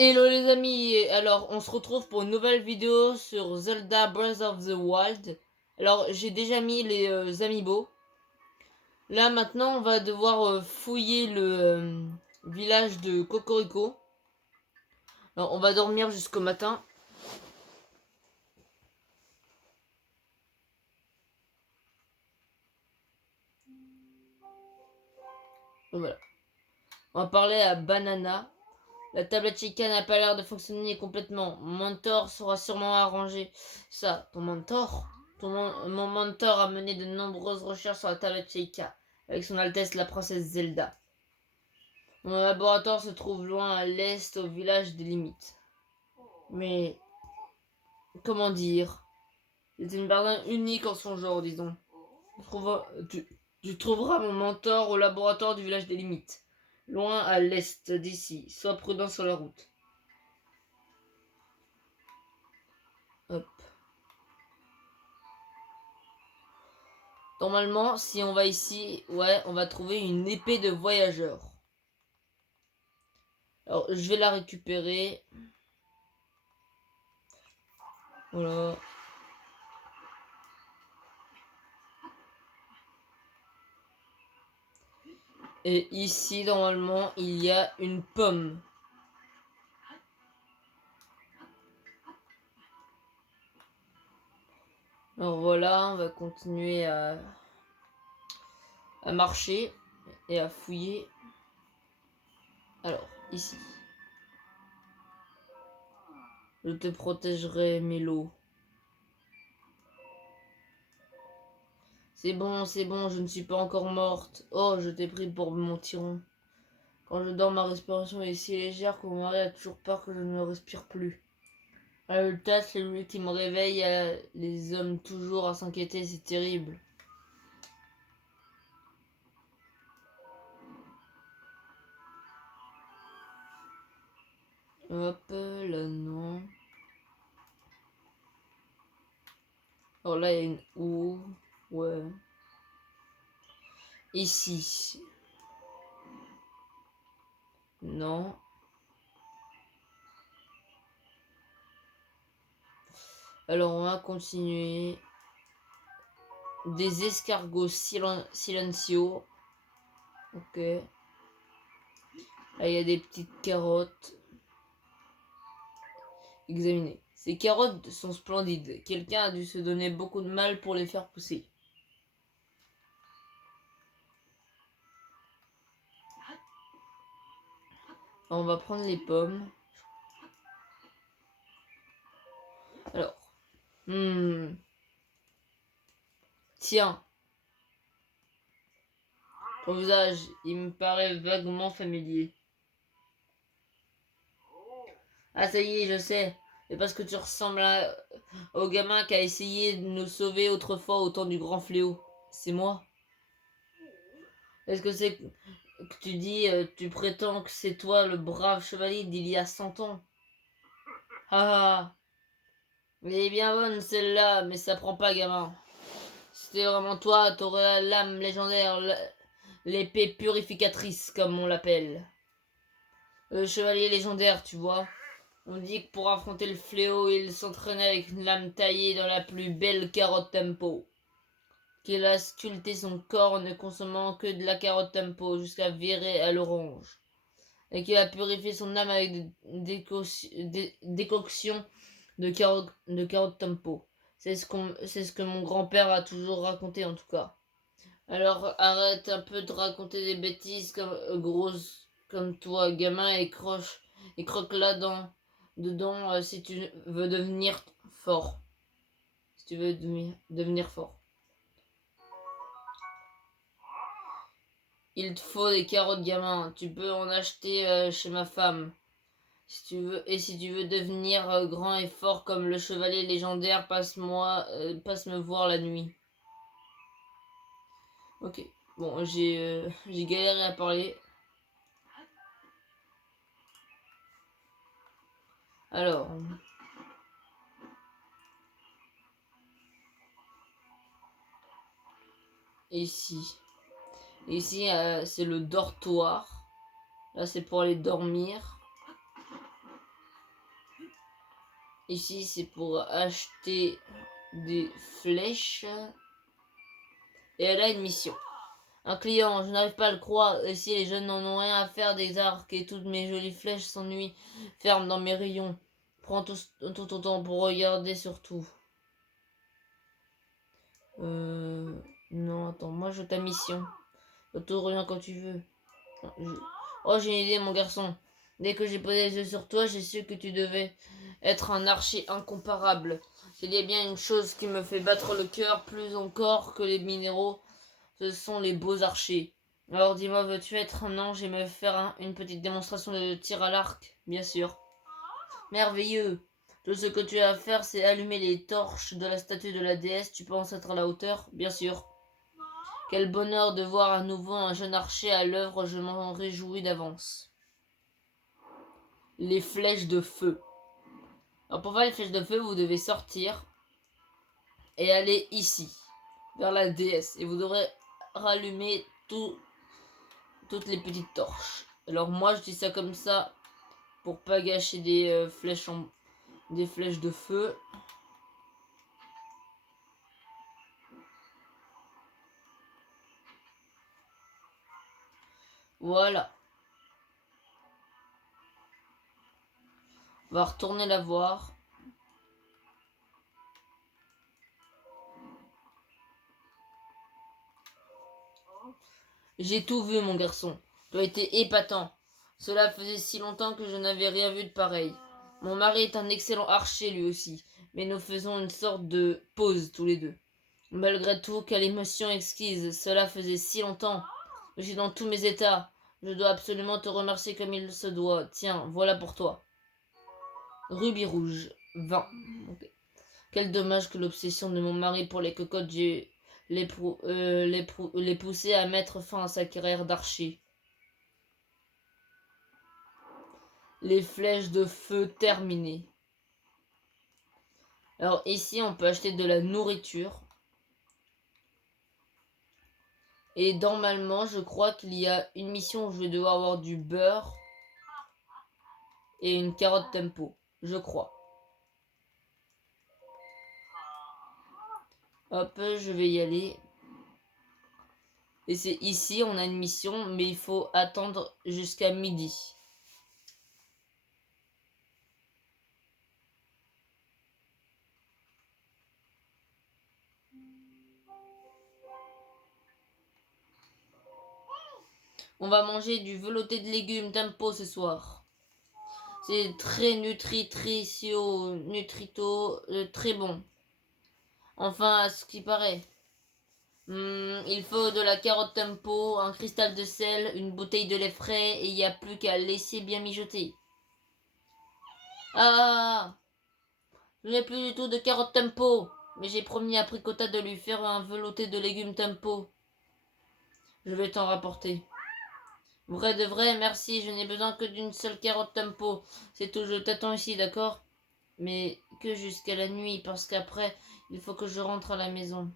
Hello les amis, alors on se retrouve pour une nouvelle vidéo sur Zelda Breath of the Wild. Alors j'ai déjà mis les amiibo. Là maintenant on va devoir fouiller le village de Cocorico. Alors on va dormir jusqu'au matin. Donc, voilà. On va parler à Banana. La tablette Chica n'a pas l'air de fonctionner complètement. Mon mentor sera sûrement arrangé. Ça, ton mentor mon mentor a mené de nombreuses recherches sur la tablette Chica, avec son Altesse la princesse Zelda. Mon laboratoire se trouve loin à l'est, au village des limites. Mais, comment dire, c'est une personne unique en son genre, disons. Tu trouveras mon mentor au laboratoire du village des limites, loin à l'est d'ici. Sois prudent sur la route. Hop. Normalement, si on va ici, ouais, on va trouver une épée de voyageur. Alors, je vais la récupérer. Voilà. Et ici, normalement, il y a une pomme. Alors voilà, on va continuer à marcher et à fouiller. Alors, ici. Je te protégerai, Mélo. C'est bon, je ne suis pas encore morte. Oh, je t'ai pris pour mon tyran. Quand je dors, ma respiration est si légère que mon mari a toujours peur que je ne respire plus. Résultat, c'est lui qui me réveille, les hommes toujours à s'inquiéter, c'est terrible. Hop, là non. Alors là, il y a une O. Ouais. Ici. Non. Alors on va continuer. Des escargots silencio. Ok. Là, il y a des petites carottes. Examiner. Ces carottes sont splendides. Quelqu'un a dû se donner beaucoup de mal pour les faire pousser. On va prendre les pommes. Alors. Tiens. Ton visage, il me paraît vaguement familier. Ah, ça y est, je sais. C'est parce que tu ressembles au gamin qui a essayé de nous sauver autrefois au temps du grand fléau. C'est moi. Est-ce que c'est que tu dis, tu prétends que c'est toi le brave chevalier d'il y a 100 ans? Ah, elle est bien bonne celle-là, mais ça prend pas, gamin. Si c'était vraiment toi, t'aurais la lame légendaire, l'épée purificatrice, comme on l'appelle. Le chevalier légendaire, tu vois. On dit que pour affronter le fléau, il s'entraînait avec une lame taillée dans la plus belle carotte tempo. Qu'il a sculpté son corps ne consommant que de la carotte tempo jusqu'à virer à l'orange. Et qu'il a purifié son âme avec des décoctions de carotte tempo. C'est ce que mon grand-père a toujours raconté en tout cas. Alors arrête un peu de raconter des bêtises comme grosse comme toi, gamin, et croque là dedans si tu veux devenir fort. Si tu veux devenir fort. Il te faut des carottes, gamin. Tu peux en acheter chez ma femme. Si tu veux devenir grand et fort comme le chevalier légendaire, passe me voir la nuit. Ok. Bon, j'ai galéré à parler. Alors. Ici. Ici, c'est le dortoir. Là, c'est pour aller dormir. Ici, c'est pour acheter des flèches. Et elle a une mission. Un client, je n'arrive pas à le croire. Et si les jeunes n'en ont rien à faire des arcs et toutes mes jolies flèches s'ennuient, ferme dans mes rayons. Prends tout ton temps pour regarder surtout. Non, attends, moi je veux ta mission. Auto reviens quand tu veux. Oh, j'ai une idée, mon garçon. Dès que j'ai posé les yeux sur toi, j'ai su que tu devais être un archer incomparable. Il y a bien une chose qui me fait battre le cœur plus encore que les minéraux, ce sont les beaux archers. Alors dis-moi, veux-tu être un ange et me faire une petite démonstration de tir à l'arc? Bien sûr. Merveilleux. Tout ce que tu as à faire, c'est allumer les torches de la statue de la déesse. Tu penses être à la hauteur? Bien sûr. Quel bonheur de voir à nouveau un jeune archer à l'œuvre, je m'en réjouis d'avance. Les flèches de feu. Alors pour faire les flèches de feu, vous devez sortir et aller ici, vers la déesse. Et vous devrez rallumer toutes les petites torches. Alors moi je dis ça comme ça pour pas gâcher des des flèches de feu. Voilà. On va retourner la voir. J'ai tout vu, mon garçon. Tu as été épatant. Cela faisait si longtemps que je n'avais rien vu de pareil. Mon mari est un excellent archer lui aussi, mais nous faisons une sorte de pause tous les deux. Malgré tout, quelle émotion exquise. Cela faisait si longtemps. Je suis dans tous mes états. Je dois absolument te remercier comme il se doit. Tiens, voilà pour toi. Rubis rouge, 20. Okay. Quel dommage que l'obsession de mon mari pour les cocottes les poussait à mettre fin à sa carrière d'archer. Les flèches de feu terminées. Alors ici, on peut acheter de la nourriture. Et normalement, je crois qu'il y a une mission où je vais devoir avoir du beurre et une carotte tempo. Je crois. Hop, je vais y aller. Et c'est ici, on a une mission, mais il faut attendre jusqu'à midi. On va manger du velouté de légumes tempo ce soir. C'est très nutrito, très bon. Enfin, à ce qui paraît. Il faut de la carotte tempo, un cristal de sel, une bouteille de lait frais et il n'y a plus qu'à laisser bien mijoter. Ah, je n'ai plus du tout de carotte tempo, mais j'ai promis à Pricota de lui faire un velouté de légumes tempo. Je vais t'en rapporter. Vrai de vrai, merci, je n'ai besoin que d'une seule carotte tempo. C'est tout, je t'attends ici, d'accord? Mais que jusqu'à la nuit, parce qu'après, il faut que je rentre à la maison.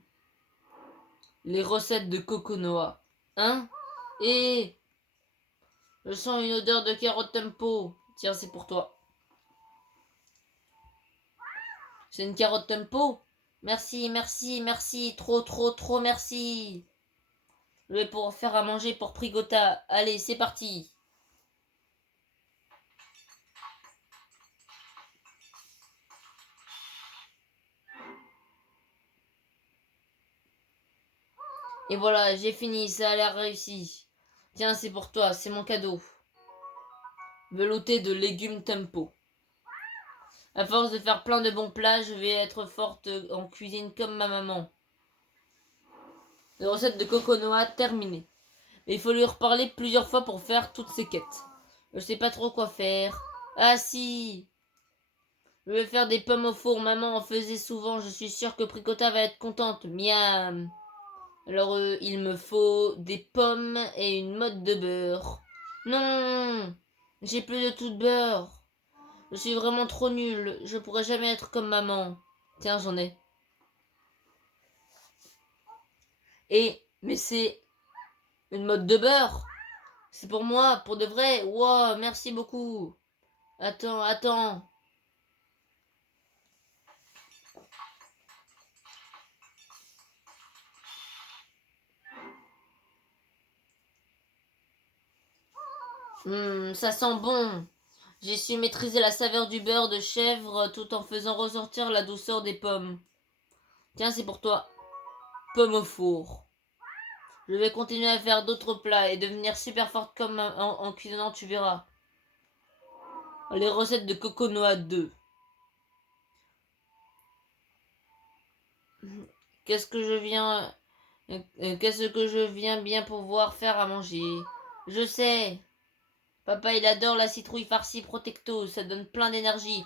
Les recettes de Coconoa. Hein? Et je sens une odeur de carotte tempo. Tiens, c'est pour toi. C'est une carotte tempo? Merci, merci, merci. Trop merci. Je vais pour faire à manger pour Prigota. Allez, c'est parti. Et voilà, j'ai fini, ça a l'air réussi. Tiens, c'est pour toi, c'est mon cadeau. Velouté de légumes tempo. À force de faire plein de bons plats, je vais être forte en cuisine comme ma maman. Les recettes de Coconoa terminées. Mais il faut lui reparler plusieurs fois pour faire toutes ses quêtes. Je sais pas trop quoi faire. Ah si, je vais faire des pommes au four. Maman en faisait souvent. Je suis sûre que Pricota va être contente. Miam. Alors il me faut des pommes et une motte de beurre. Non, j'ai plus de tout de beurre. Je suis vraiment trop nulle. Je pourrais jamais être comme maman. Tiens, j'en ai. Mais c'est une motte de beurre. C'est pour moi, pour de vrai. Wow, merci beaucoup. Attends. Ça sent bon. J'ai su maîtriser la saveur du beurre de chèvre tout en faisant ressortir la douceur des pommes. Tiens, c'est pour toi. Pomme au four. Je vais continuer à faire d'autres plats et devenir super forte comme en cuisinant, tu verras. Les recettes de Coconoa 2. Qu'est-ce que je viens... Qu'est-ce que je viens bien pouvoir faire à manger? Je sais. Papa, il adore la citrouille farcie Protecto. Ça donne plein d'énergie.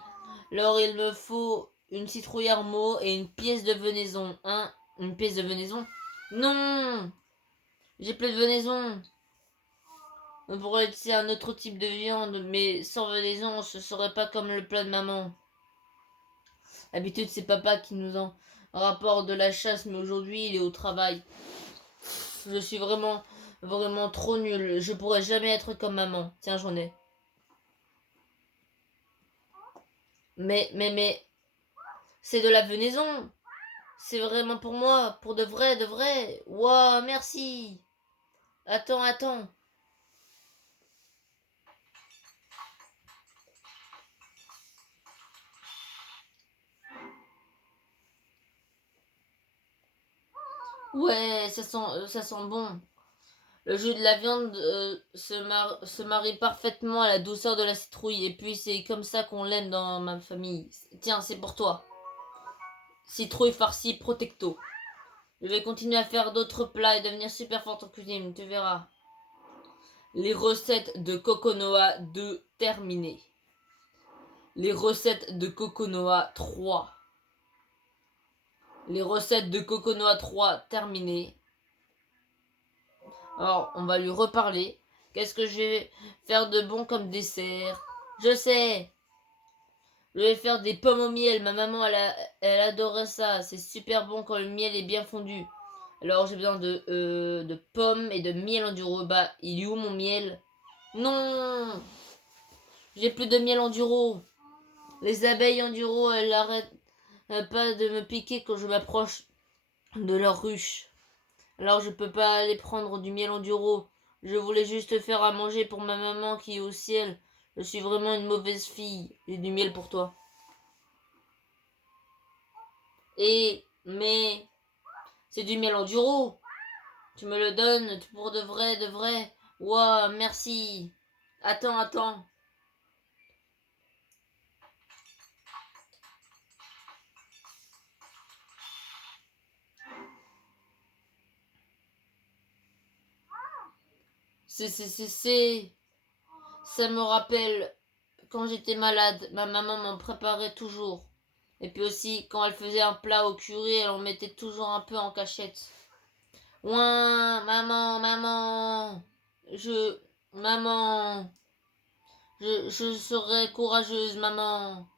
Alors, il me faut une citrouille armeau et une pièce de venaison. Hein? Une pièce de venaison? Non! J'ai plus de venaison. On pourrait laisser un autre type de viande, mais sans venaison, ce serait pas comme le plat de maman. D'habitude, c'est papa qui nous en rapporte de la chasse, mais aujourd'hui, il est au travail. Je suis vraiment trop nulle. Je pourrais jamais être comme maman. Tiens, j'en ai. Mais, c'est de la venaison. C'est vraiment pour moi, pour de vrai, de vrai. Waouh, merci. Attends. Ouais, ça sent bon. Le jus de la viande se marie parfaitement à la douceur de la citrouille. Et puis c'est comme ça qu'on l'aime dans ma famille. Tiens, c'est pour toi. Citrouille farcie Protecto. Je vais continuer à faire d'autres plats et devenir super forte en cuisine, tu verras. Les recettes de Coconoa 2 terminées. Les recettes de Coconoa 3. Les recettes de Coconoa 3 terminées. Alors, on va lui reparler. Qu'est-ce que je vais faire de bon comme dessert? Je sais. Je vais faire des pommes au miel. Ma maman, elle adorait ça. C'est super bon quand le miel est bien fondu. Alors, j'ai besoin de pommes et de miel enduro. Bah, il est où mon miel? Non! J'ai plus de miel enduro. Les abeilles enduro, elles n'arrêtent pas de me piquer quand je m'approche de leur ruche. Alors je peux pas aller prendre du miel enduro. Je voulais juste faire à manger pour ma maman qui est au ciel. Je suis vraiment une mauvaise fille. J'ai du miel pour toi. Mais c'est du miel enduro. Tu me le donnes pour de vrai, de vrai. Ouah, merci. Attends. C'est... Ça me rappelle quand j'étais malade. Ma maman m'en préparait toujours. Et puis aussi, quand elle faisait un plat au curry, elle en mettait toujours un peu en cachette. Ouin, maman, je, maman, je serai courageuse, maman.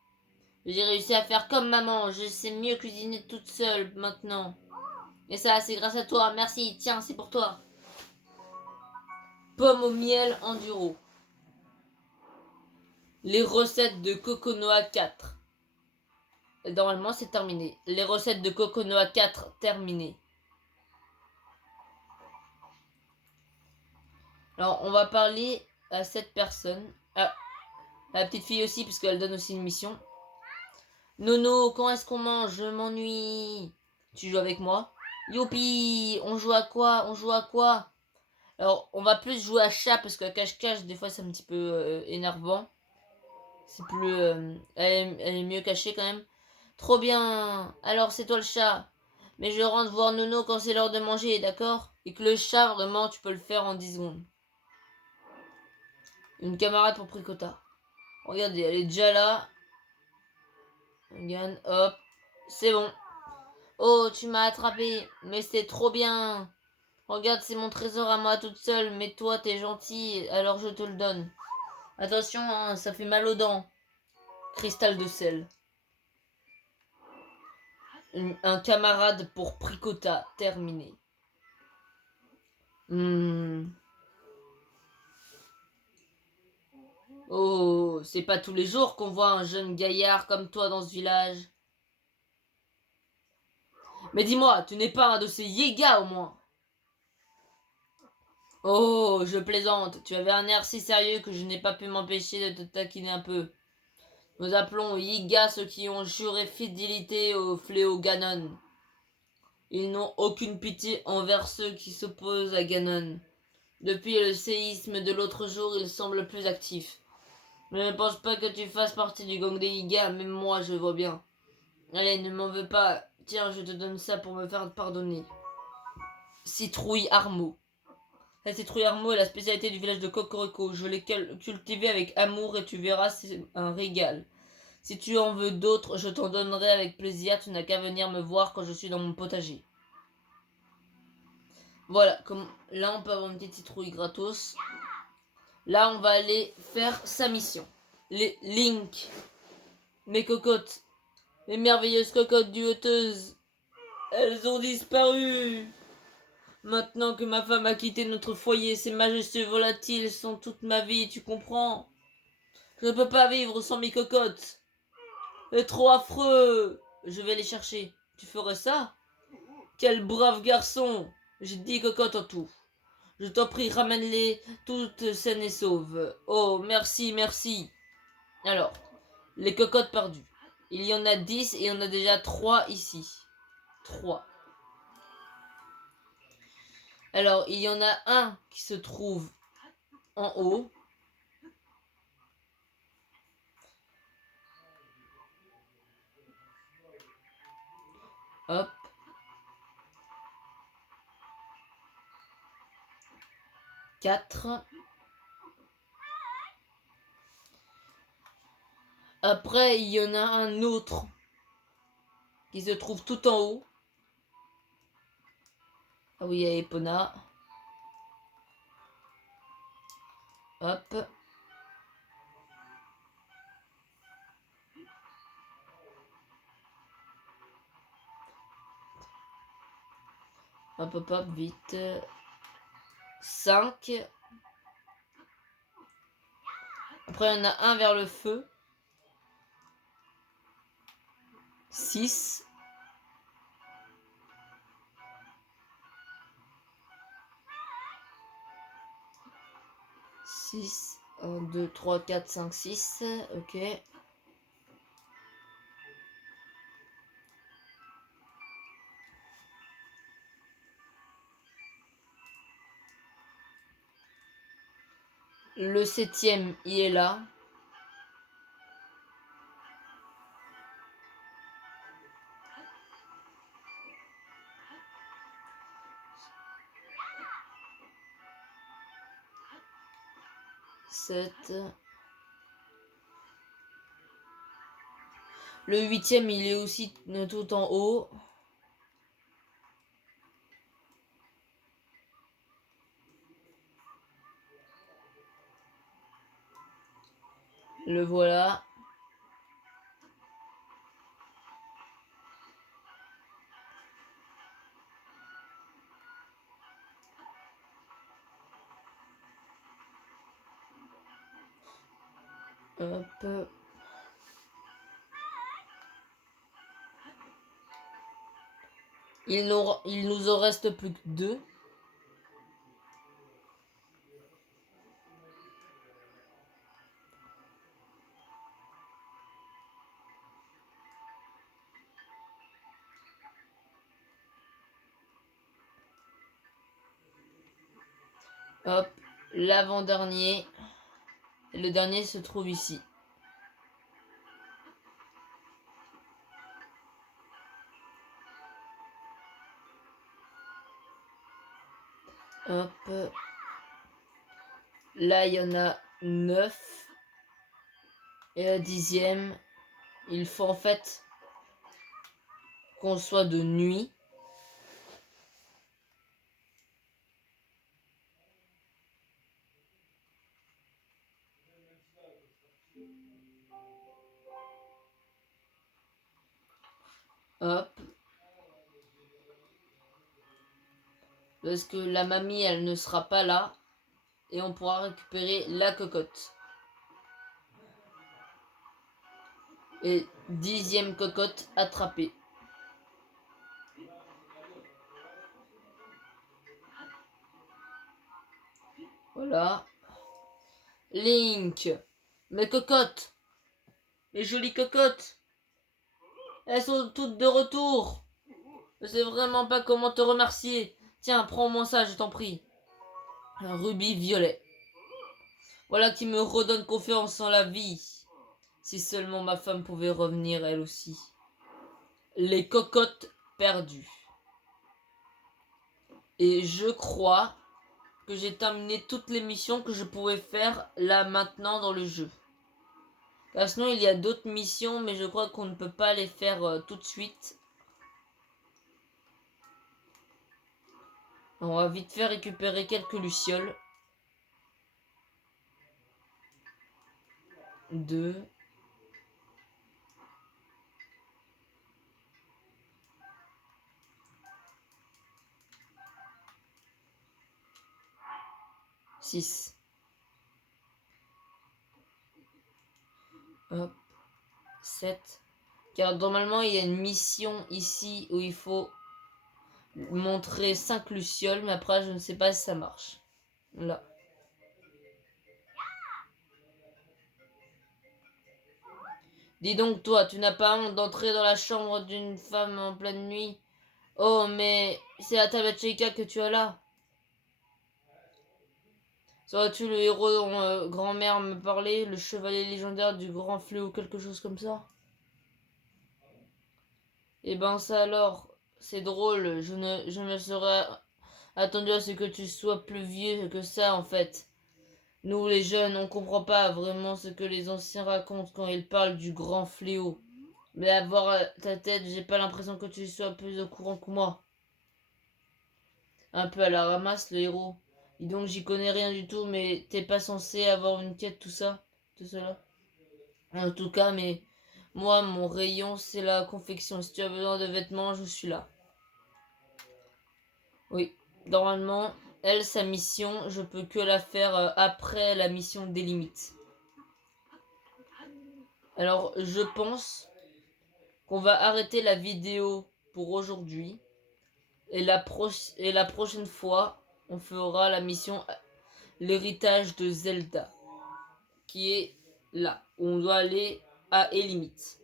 J'ai réussi à faire comme maman, je sais mieux cuisiner toute seule maintenant. Et ça, c'est grâce à toi, merci, tiens, c'est pour toi. Pomme au miel enduro. Les recettes de Coconoa 4. Normalement, c'est terminé. Les recettes de Coconoa 4 terminées. Alors, on va parler à cette personne. À la petite fille aussi, puisqu'elle donne aussi une mission. Nono, quand est-ce qu'on mange? Je m'ennuie. Tu joues avec moi? Youpi! On joue à quoi? Alors, on va plus jouer à chat, parce que cache-cache, des fois, c'est un petit peu énervant. C'est plus... elle est mieux cachée, quand même. Trop bien! Alors, c'est toi le chat. Mais je rentre voir Nono quand c'est l'heure de manger, d'accord? Et que le chat, vraiment, tu peux le faire en 10 secondes. Une camarade pour Pricota. Regardez, elle est déjà là. Regarde, hop. C'est bon. Oh, tu m'as attrapé. Mais c'est trop bien. Regarde, c'est mon trésor à moi toute seule. Mais toi, t'es gentil, alors je te le donne. Attention, hein, ça fait mal aux dents. Cristal de sel. Un camarade pour Pricota. Terminé. Hmm. Oh, c'est pas tous les jours qu'on voit un jeune gaillard comme toi dans ce village. Mais dis-moi, tu n'es pas un de ces Yégas au moins? Oh, je plaisante. Tu avais un air si sérieux que je n'ai pas pu m'empêcher de te taquiner un peu. Nous appelons Yiga ceux qui ont juré fidélité au fléau Ganon. Ils n'ont aucune pitié envers ceux qui s'opposent à Ganon. Depuis le séisme de l'autre jour, ils semblent plus actifs. Je ne pense pas que tu fasses partie du gang des Yiga, même moi je vois bien. Allez, ne m'en veux pas. Tiens, je te donne ça pour me faire pardonner. Citrouille Armo. La citrouille Armo est la spécialité du village de Cocorico. Je l'ai cultivée avec amour et tu verras, c'est un régal. Si tu en veux d'autres, je t'en donnerai avec plaisir. Tu n'as qu'à venir me voir quand je suis dans mon potager. Voilà, comme là on peut avoir une petite citrouille gratos. Là on va aller faire sa mission. Les Link, mes cocottes, mes merveilleuses cocottes duoteuses, elles ont disparu. Maintenant que ma femme a quitté notre foyer, ces majestueux volatiles sont toute ma vie, tu comprends? Je ne peux pas vivre sans mes cocottes. C'est trop affreux. Je vais les chercher. Tu ferais ça? Quel brave garçon. J'ai 10 cocottes en tout. Je t'en prie, ramène-les toutes saines et sauves. Oh, merci, merci. Alors, les cocottes perdues. Il y en a 10 et on a déjà 3 ici. 3. Alors, il y en a un qui se trouve en haut. Hop. 4. Après, il y en a un autre qui se trouve tout en haut. Ah oui, il y a Epona. Hop. Hop, hop, hop, vite. 5. Après, il y en a un vers le feu. 6. 6. 1, 2, 3, 4, 5, 6. Ok. Le 7e, il est là. Sept. Le 8e, il est aussi tout en haut. Le voilà. Hop. Il nous en reste plus que 2. Hop. L'avant-dernier. Le dernier se trouve ici. Hop. Là, il y en a 9. Et la 10e, il faut en fait qu'on soit de nuit. Hop. Parce que la mamie, elle ne sera pas là. Et on pourra récupérer la cocotte. Et 10e cocotte attrapée. Voilà. Link. Mes cocottes. Mes jolies cocottes. Elles sont toutes de retour. Je sais vraiment pas comment te remercier. Tiens, prends-moi ça, je t'en prie. Un rubis violet. Voilà qui me redonne confiance en la vie. Si seulement ma femme pouvait revenir elle aussi. Les cocottes perdues. Et je crois que j'ai terminé toutes les missions que je pouvais faire là maintenant dans le jeu. Car sinon il y a d'autres missions mais je crois qu'on ne peut pas les faire tout de suite. On va vite fait récupérer quelques lucioles. 2. 6. Hop. 7. Car normalement il y a une mission ici où il faut montrer 5 lucioles. Mais après je ne sais pas si ça marche. Là. Dis donc toi, tu n'as pas honte d'entrer dans la chambre d'une femme en pleine nuit? Oh mais c'est la tablette Sheikah que tu as là. Serais-tu le héros dont grand-mère me parlait, le chevalier légendaire du grand fléau, quelque chose comme ça? Eh ben ça alors, c'est drôle, je me serais attendu à ce que tu sois plus vieux que ça en fait. Nous les jeunes, on comprend pas vraiment ce que les anciens racontent quand ils parlent du grand fléau. Mais à voir ta tête, j'ai pas l'impression que tu sois plus au courant que moi. Un peu à la ramasse, le héros. Dis donc, j'y connais rien du tout, mais t'es pas censé avoir une quête, tout ça, tout cela. En tout cas, mais moi, mon rayon, c'est la confection. Si tu as besoin de vêtements, je suis là. Oui, normalement, elle, sa mission, je peux que la faire après la mission des limites. Alors, je pense qu'on va arrêter la vidéo pour aujourd'hui. Et la prochaine fois, on fera la mission l'héritage de Zelda. Qui est là, où on doit aller à Elimite.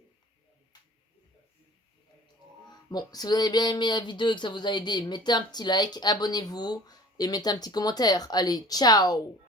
Bon, si vous avez bien aimé la vidéo et que ça vous a aidé, mettez un petit like, abonnez-vous et mettez un petit commentaire. Allez, ciao!